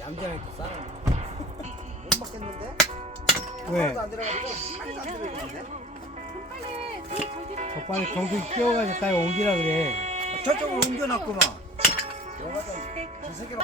얌전하게 싸. 못 먹겠는데? 왜? 하나도 안 들어가지고 하나도 안 들어있는데? 더 빨리 경비 끼워가지고 빨리 옮기라 그래. 저쪽으로 옮겨놨구만. 여기다 저 새끼로